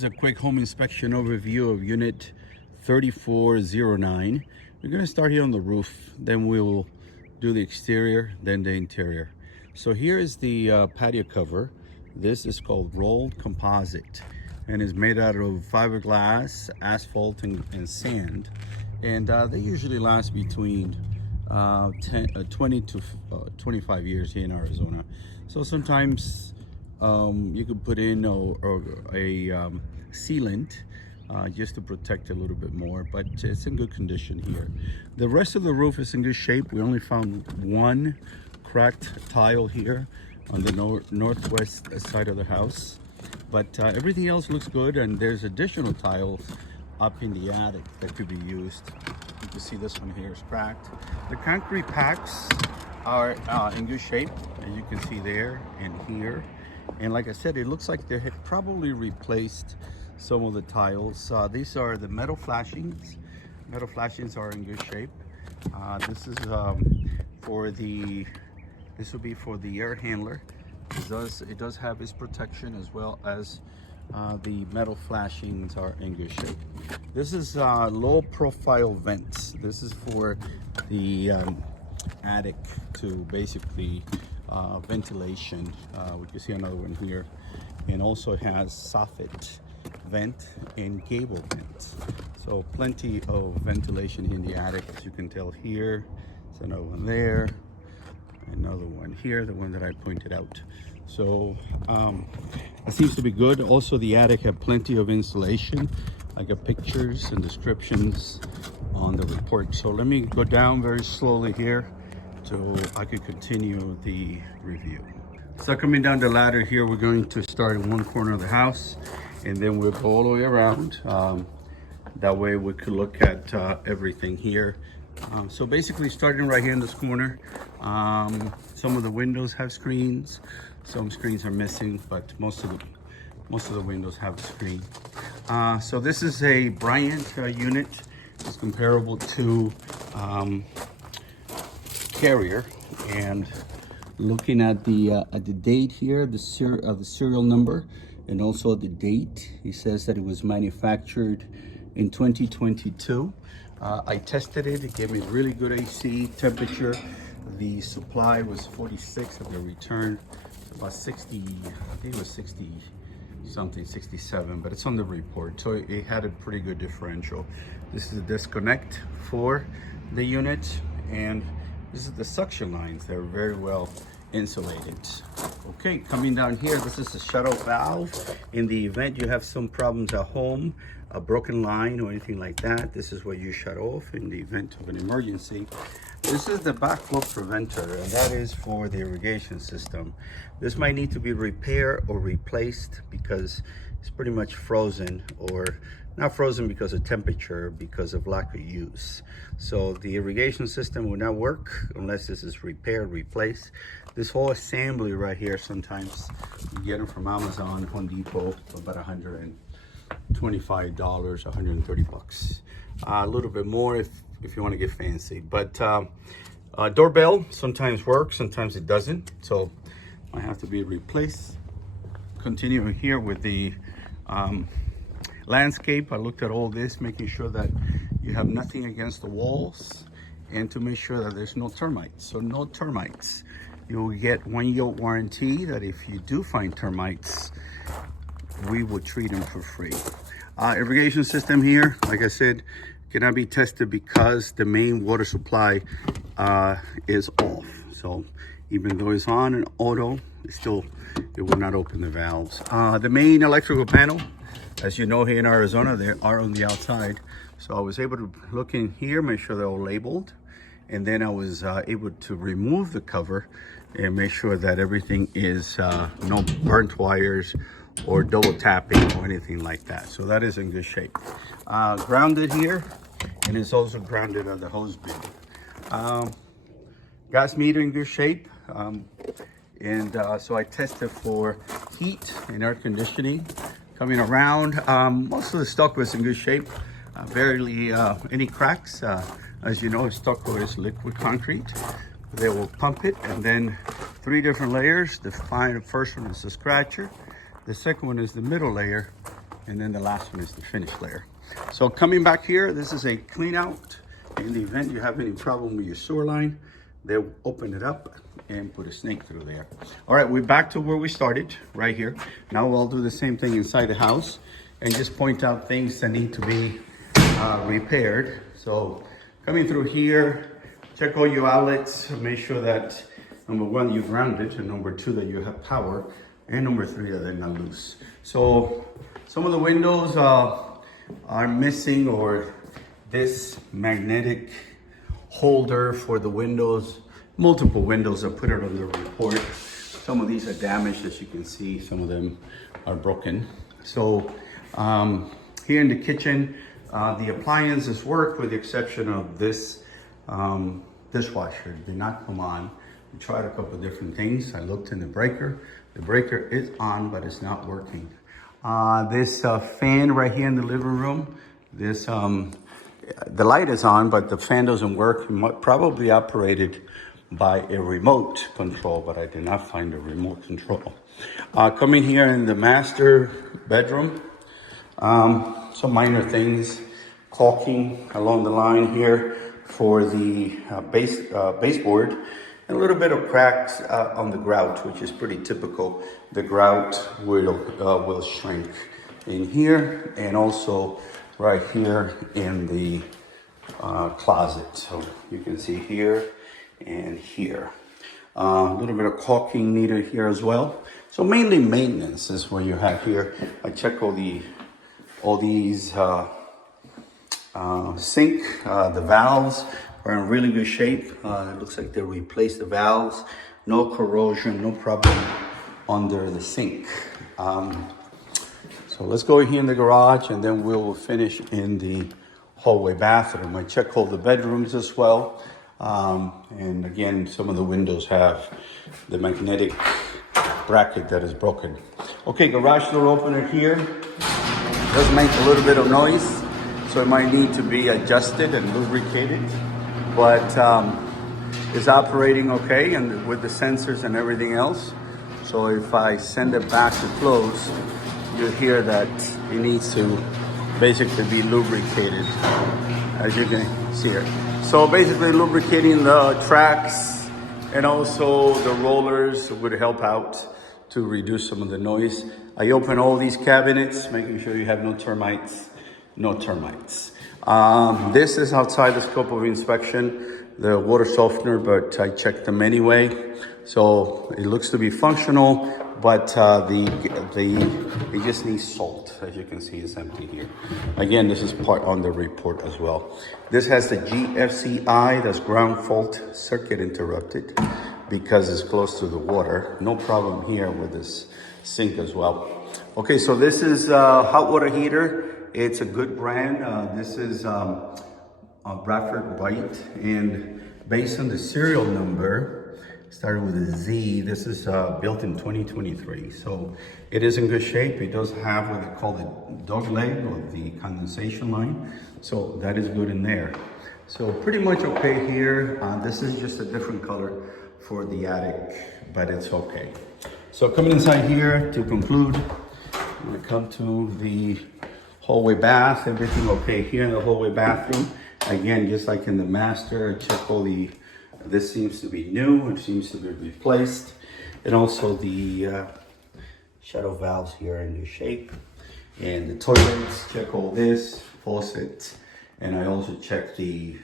is a quick home inspection overview of unit 3409. We're going to start here on the roof, then we'll do the exterior, then the interior. So here is the patio cover. This is called rolled composite and is made out of fiberglass, asphalt, and sand. And they usually last between 20 to 25 years here in Arizona. So sometimes you could put in a sealant just to protect a little bit more, but it's in good condition here. The rest of the roof is in good shape. We only found one cracked tile here on the northwest side of the house, but everything else looks good, and there's additional tiles up in the attic that could be used. You can see this one here is cracked. The concrete packs are in good shape, as you can see there and here. And like I said, it looks like they have probably replaced some of the tiles. These are the metal flashings. Metal flashings are in good shape. This is this will be for the air handler. It does have its protection, as well as the metal flashings are in good shape. This is low profile vents. This is for the attic to basically ventilation. We can see another one here, and also has soffit vent and gable vent. So plenty of ventilation in the attic, as you can tell here. There's another one there, another one here, the one that I pointed out. So it seems to be good. Also, the attic had plenty of insulation. I got pictures and descriptions on the report. So let me go down very slowly here so I could continue the review. So coming down the ladder here, we're going to start in one corner of the house, and then we'll go all the way around. That way we could look at everything here. So basically, starting right here in this corner, some of the windows have screens. Some screens are missing, but most of the windows have a screen. So this is a Bryant unit. It's comparable to Carrier, and looking at the date here, the serial number, and also the date, he says that it was manufactured in 2022. I tested it. It gave me really good AC temperature. The supply was 46 at the return, about 60, I think it was 60 something, 67, but it's on the report, so it had a pretty good differential. This is a disconnect for the unit, and this is the suction lines. They're very well insulated. Okay, coming down here, this is a shut-off valve. In the event you have some problems at home, a broken line or anything like that, this is what you shut off in the event of an emergency. This is the backflow preventer, and that is for the irrigation system. This might need to be repaired or replaced because it's pretty much frozen, or not frozen because of temperature, because of lack of use. So the irrigation system will not work unless this is repaired, replaced. This whole assembly right here, sometimes you get them from Amazon, Home Depot, for about $125, $130. A little bit more if you want to get fancy. But doorbell sometimes works, sometimes it doesn't, so might have to be replaced. Continuing here with the landscape, I looked at all this, making sure that you have nothing against the walls, and to make sure that there's no termites. So no termites. You'll get 1 year warranty that if you do find termites, we will treat them for free. Irrigation system here, like I said, cannot be tested because the main water supply is off. So even though it's on an auto, it will not open the valves. The main electrical panel, as you know, here in Arizona, they are on the outside. So I was able to look in here, make sure they're all labeled, and then I was able to remove the cover and make sure that everything is no burnt wires or double tapping or anything like that. So that is in good shape. Grounded here, and it's also grounded on the hose bin. Gas meter in good shape. So I tested for heat and air conditioning. Coming around, most of the stucco is in good shape. Barely any cracks. As you know, stucco is liquid concrete. They will pump it, and then 3 different layers. The first one is the scratcher. The second one is the middle layer, And then the last one is the finish layer. So coming back here, this is a clean out. In the event you have any problem with your sewer line, they'll open it up and put a snake through there. All right, we're back to where we started, right here. Now we'll do the same thing inside the house and just point out things that need to be repaired. So coming through here, check all your outlets, make sure that number one, you're grounded, and number two, that you have power, and number three, that they're not loose. So some of the windows are missing, or this magnetic holder for the windows, multiple windows. I put it on the report. Some of these are damaged, as you can see. Some of them are broken. So here in the kitchen, the appliances work with the exception of this dishwasher. It did not come on. We tried a couple of different things. I looked in the breaker. The breaker is on, but it's not working. This fan right here in the living room, this the light is on, but the fan doesn't work. Probably operated by a remote control, but I did not find a remote control. Coming here in the master bedroom, some minor things, caulking along the line here for the baseboard, and a little bit of cracks on the grout, which is pretty typical. The grout will shrink in here, and also right here in the closet. So you can see here and here. A little bit of caulking needed here as well. So mainly maintenance is what you have here. I check all these sink, the valves are in really good shape. It looks like they replaced the valves. No corrosion, no problem under the sink. So let's go here in the garage, and then we'll finish in the hallway bathroom. I check all the bedrooms as well. And again, some of the windows have the magnetic bracket that is broken. Okay, garage door opener here. Does make a little bit of noise, so it might need to be adjusted and lubricated, but it's operating okay, and with the sensors and everything else. So if I send it back to close, you'll hear that it needs to basically be lubricated, as you can see here. So basically lubricating the tracks and also the rollers would help out to reduce some of the noise. I open all these cabinets, making sure you have no termites, no termites. This is outside the scope of inspection, the water softener, but I checked them anyway. So it looks to be functional, but it just needs salt. As you can see, it's empty here. Again, this is part on the report as well. This has the GFCI, that's ground fault circuit interrupted, because it's close to the water. No problem here with this sink as well. Okay, so this is a hot water heater. It's a good brand. This is Bradford White, and based on the serial number, started with a Z. This is built in 2023, so it is in good shape. It does have what they call the dog leg, or the condensation line, so that is good in there. So pretty much okay here. This is just a different color for the attic, but it's okay. So coming inside here to conclude, I'm gonna come to the hallway bath. Everything okay here in the hallway bathroom. Again, just like in the master, I check all the, this seems to be new, it seems to be replaced. And also the shadow valves here in new shape. And the toilets, check all this, faucet, and I also check the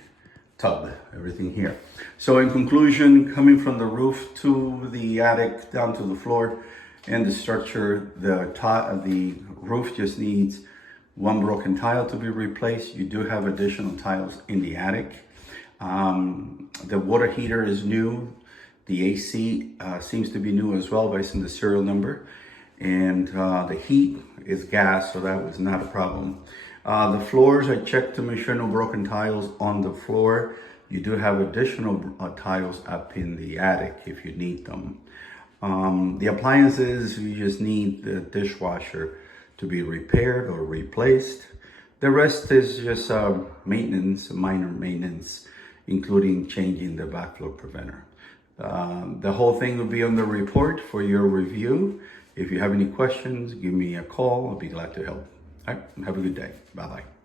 tub, everything here. So in conclusion, coming from the roof to the attic, down to the floor and the structure, the roof just needs one broken tile to be replaced. You do have additional tiles in the attic. The water heater is new. The AC seems to be new as well, based on the serial number. And the heat is gas, so that was not a problem. The floors, I checked to make sure no broken tiles on the floor. You do have additional tiles up in the attic if you need them. The appliances, you just need the dishwasher to be repaired or replaced. The rest is just maintenance, minor maintenance, including changing the backflow preventer. The whole thing will be on the report for your review. If you have any questions, give me a call. I'll be glad to help. All right, have a good day. Bye-bye.